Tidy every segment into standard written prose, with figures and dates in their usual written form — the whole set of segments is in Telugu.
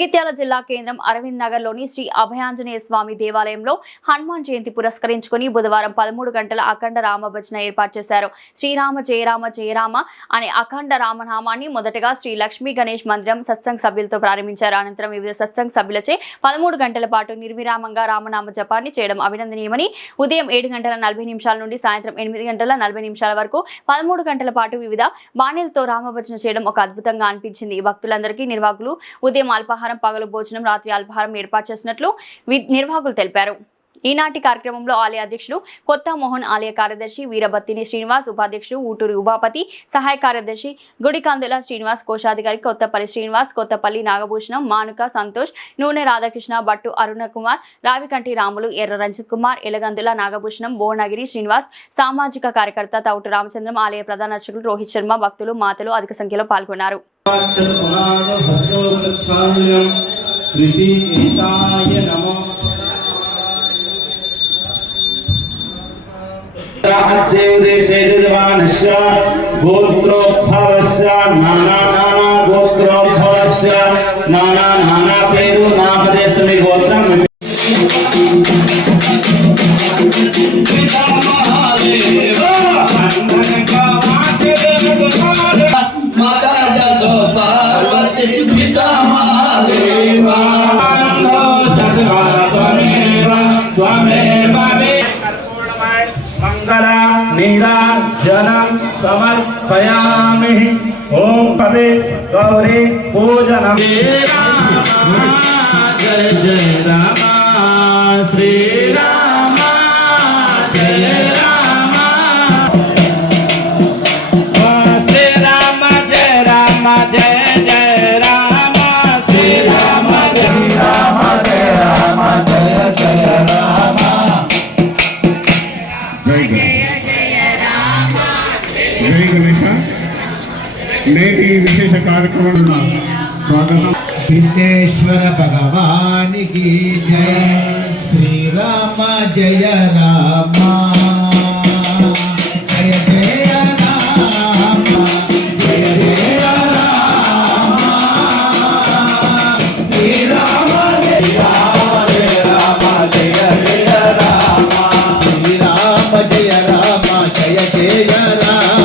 జగిత్యాల జిల్లా కేంద్రం అరవింద్ నగర్లోని శ్రీ అభయాంజనేయ స్వామి దేవాలయంలో హనుమాన్ జయంతి పురస్కరించుకుని బుధవారం 13 గంటల అఖండ రామభజన ఏర్పాటు చేశారు. శ్రీరామ జయ రామ జయ రామ అనే అఖండ రామనామాన్ని మొదటగా శ్రీ లక్ష్మీ గణేష్ మందిరం సత్సంగ్ సభ్యులతో ప్రారంభించారు. అనంతరం వివిధ సత్సంగ్ సభ్యులచే 13 గంటల పాటు నిర్విరామంగా రామనామ జపాన్ని చేయడం అభినందనీయమని, ఉదయం 7:40 నుండి సాయంత్రం 8:40 వరకు 13 గంటల పాటు వివిధ బాణీలతో రామభజన చేయడం ఒక అద్భుతంగా అనిపించింది. భక్తులందరికీ నిర్వాహకులు ఉదయం అల్పాహారం, పగలు భోజనం, రాత్రి అల్పాహారం ఏర్పాటు చేసినట్లు నిర్వాహకులు తెలిపారు. ఈనాటి కార్యక్రమంలో ఆలయ అధ్యక్షుడు కొత్త మోహన్, ఆలయ కార్యదర్శి వీరబత్తిని శ్రీనివాస్, ఉపాధ్యక్షుడు ఊటూరి ఉమాపతి, సహాయ కార్యదర్శి గుడికందుల శ్రీనివాస్, కోశాధికారి కొత్తపల్లి శ్రీనివాస్, కొత్తపల్లి నాగభూషణం, మానుక సంతోష్, నూనె రాధాకృష్ణ, బట్టు అరుణ కుమార్, రావికంటి రాములు, ఎర్ర రంజిత్ కుమార్, ఎలగందుల నాగభూషణం, భువనగిరి శ్రీనివాస్, సామాజిక కార్యకర్త తౌటు రామచంద్రం, ఆలయ ప్రధాన అర్చకులు రోహిత్ శర్మ, భక్తులు, మాతలు అధిక సంఖ్యలో పాల్గొన్నారు. गोत्रोद्भवस्य नाना गोत्रोद्भवस्य नाना पेरु नामदेशमि गोत्रं माता जगो पार्वती पिता महादेव नीराजनं समर्पयामि. ओम पदे गौरी पूजनम. जय जय राम श्री राम जय राम श्री राम जय राम जय जय राम श्री राम जय राम जय राम जय जय राम. నేటి విశేష కార్యక్రమంలో స్వాగతం. సిద్ధేశ్వర భగవానికి జయ. శ్రీరామ జయ రామ జయ జయ రామ జయ జయ రామ శ్రీరామ జయ రామ జయ జయ రామ శ్రీరామ జయ రామ జయ జయ రామ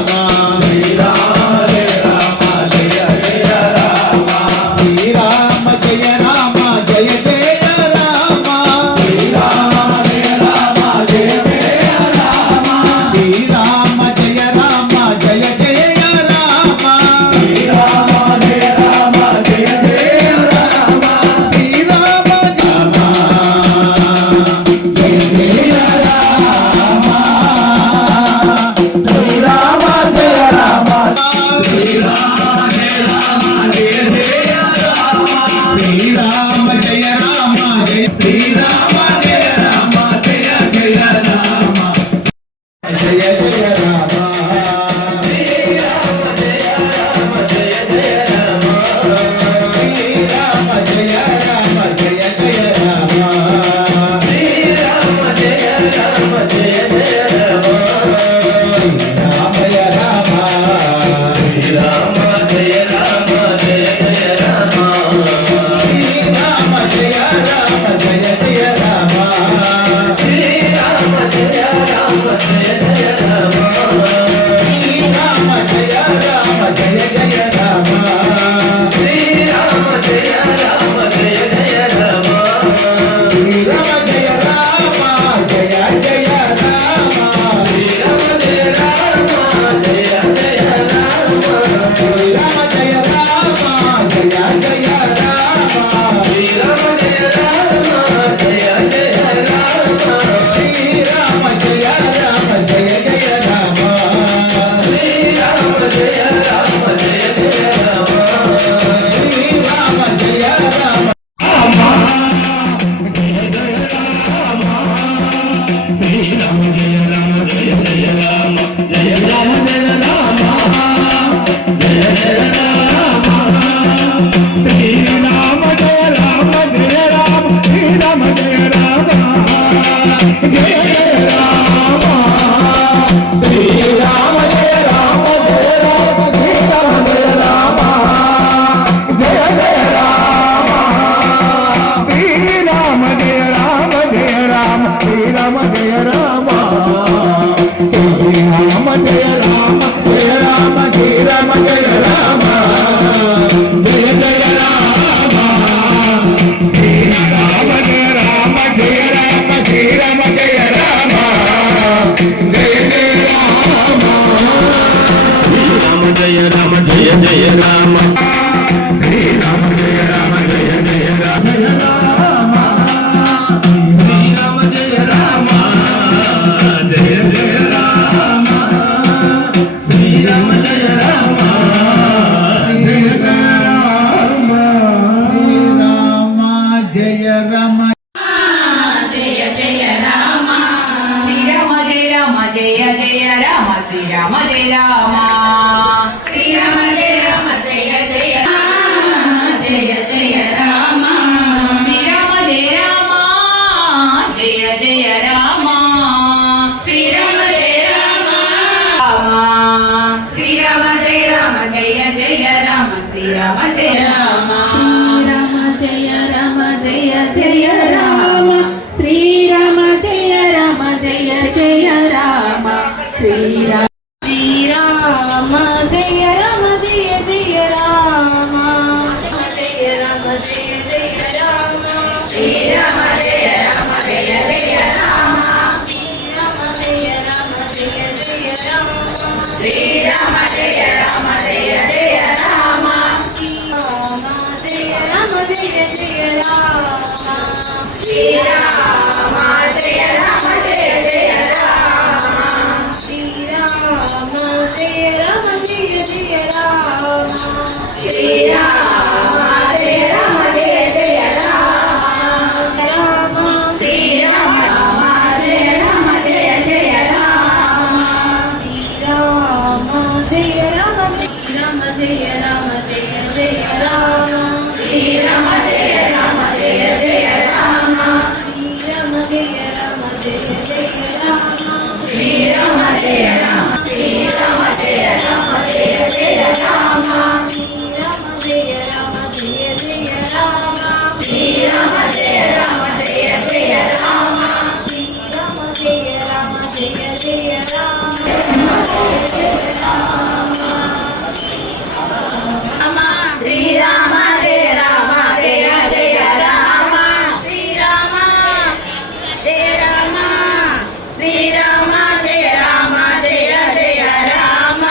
Jai శ్రీరామ జయ రామ శ్రీరామ జయ రామ జయ రామ శ్రీరామ జయ రామ జయ జయ రామ శ్రీరామ జయ రామ జయ రామ శ్రీరామ జయ రామ జయ జయ రామ శ్రీరామ జయ రామ జయ జయ రామ శ్రీరామ జయ రామ జయ జయ రామ శ్రీరామ జయ రామ జయ జయ రామ శ్రీరామ జయ రామ జయ జయ రామ శ్రీరామ జయ రామ జయ జయ రామ శ్రీరామ జయ రామ జయ జయ రామ శ్రీరామ జయ రామ శ్రీరామ జయ రామ జయ జయ జయ జయ రామ శ్రీరామ జయ రామ జయ జయ రామ శ్రీరామ జయ రామ శ్రీరామ జయ రామ జయ జయ రామ శ్రీరామ జయ రామ జయ రామ జయ జయ రామ శ్రీరామ జయ రామ జయ జయ రామ శ్రీరామ శ్రీరామ జయ రామ జయ జయ రామ జయ రామ జయ జయ రామ శ్రీరామ జయ రామ జయ జయ రామ శ్రీరామ జయ రామ జయ జయ రామ శ్రీరామ జయ రామ జయ జయ రామ జయ రామ జయ జయ రామ శ్రీరామ జయ రామ జయ జయ రామ శ్రీరామ జయ రామ జయ జయ రామ శ్రీరామ జయ రామ జయ జయ రామ రామ శ్రీరామ జయ రామ జయ జయ రామ శ్రీరామ జయ రామ శ్రీరామ జయ రామ జయ జయ రామ శ్రీరామ జయ రామ జయ జయ రామ శ్రీరామ జయ రామ జయ జయ రామ శ్రీరామ జయ రామ శ్రీరామ జయ రామ జయ జయ రామ శ్రీరామ జయ రామ జయ జయ రామ శ్రీరామ జయ రామ జయ జయ రామ శ్రీరామ జయ రామ జయ జయ రామ శ్రీరామ జయ రామ జయ జయ రామ శ్రీరామ జయ రామ శ్రీరామ జయ రామ జయ జయ రామ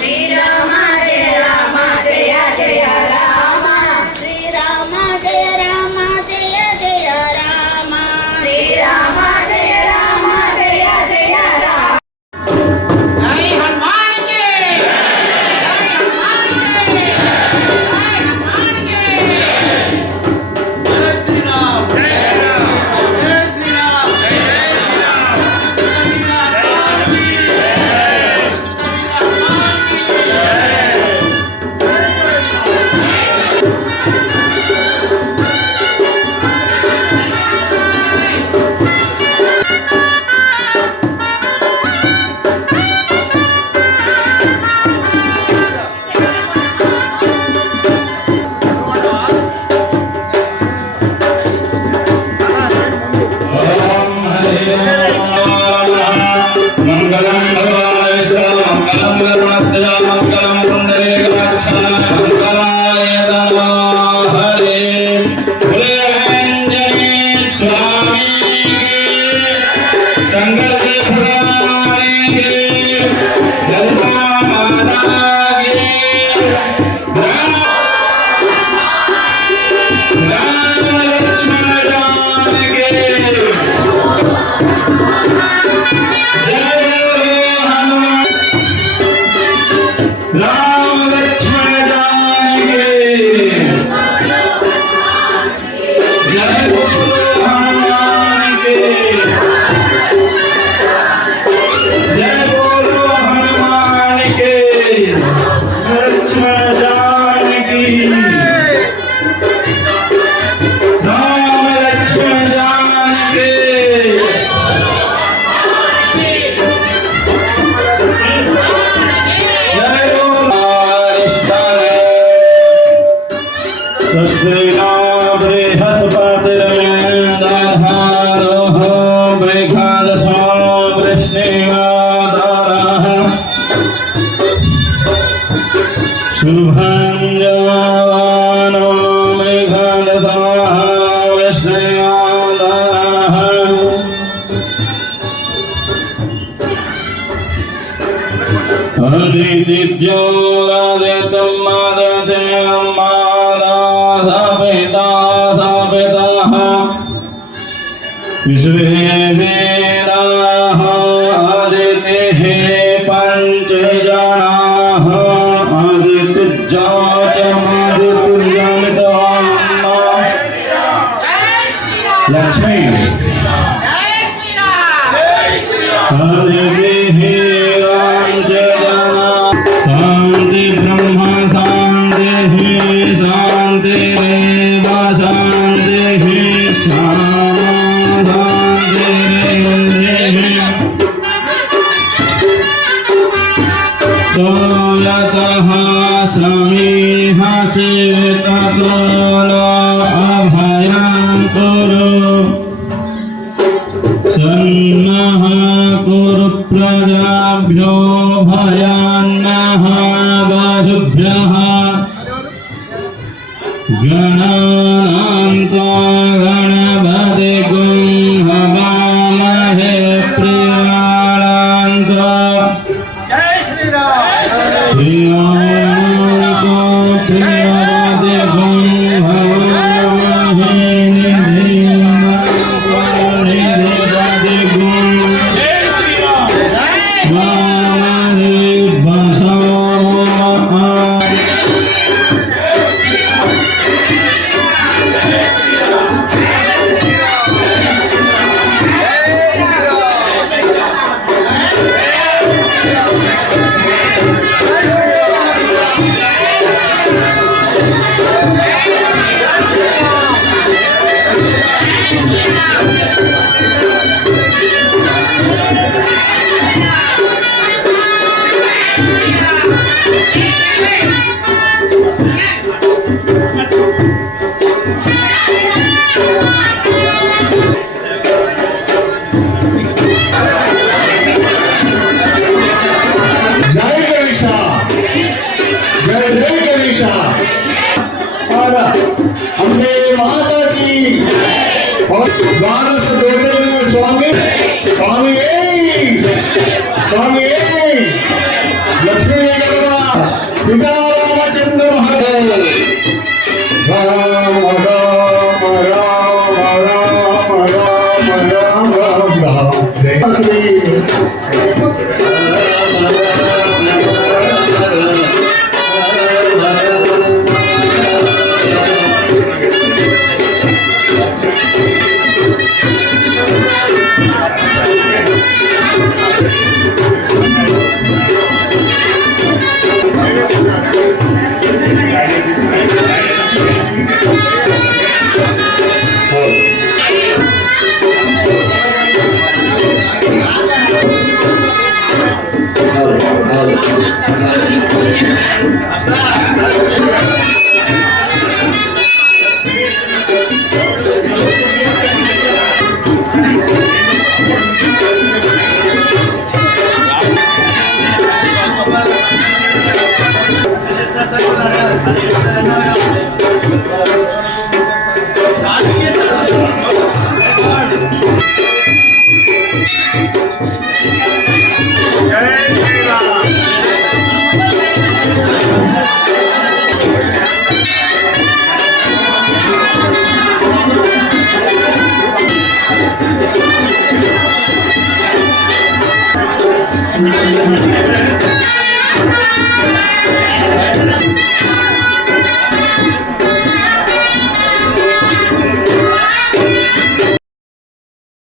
శ్రీరామ జయ రామ జయ జయ రామ శ్రీరామ జయ రామ జయ జయ రామ శ్రీరామ జయ రామ జయ జయ రామ జై హనుమాన్ కి జై హనుమాన్ కి జై హనుమాన్ కి జై శ్రీరామ్ జై శ్రీరామ్ జై శ్రీరామ్ జై మంగళం భగవాన్ విష్ణు మంగళం గరుడధ్వజ మంగళం పుండరీకాక్ష మంగళాయ నమః హరే భుజంజనే స్వామి శంకర భగవాన్ కి లలితా మాతా కి రామ లక్ష్మణ జానకి राम लक्ष्मण जाने जय बोलो हनुमान के जय बोलो हनुमान के लक्ष्मण जाने की राम लक्ष्मण जाने के तस्मै बृहस्पतिर्दधातु शान्तिरेव शान्तिः शान्तिरेव तो यतः समीहसि ततो न अभयं कुरु सन्नः कुरु प्रजाभ्यो भयान्नः वसुभ्यः गणानान्त्वा गणपतिगुं हवामहे प्रियाणान्त्वा प्रियाणान्त्वा प्रियपतिगुं हवामहे निधिनान्त्वा निधिपतिगुं वामहे वसामः जय गणेशा जय जय गणेशा और हमने माता की द्वादश ज्योतिर्लिंग स्वामी स्वामी स्वामी लक्ष्मी वेंकटरमण सीतारामचंद्र महाराज राम राम राम राम राम राम राम लक्ष्मी Thank you.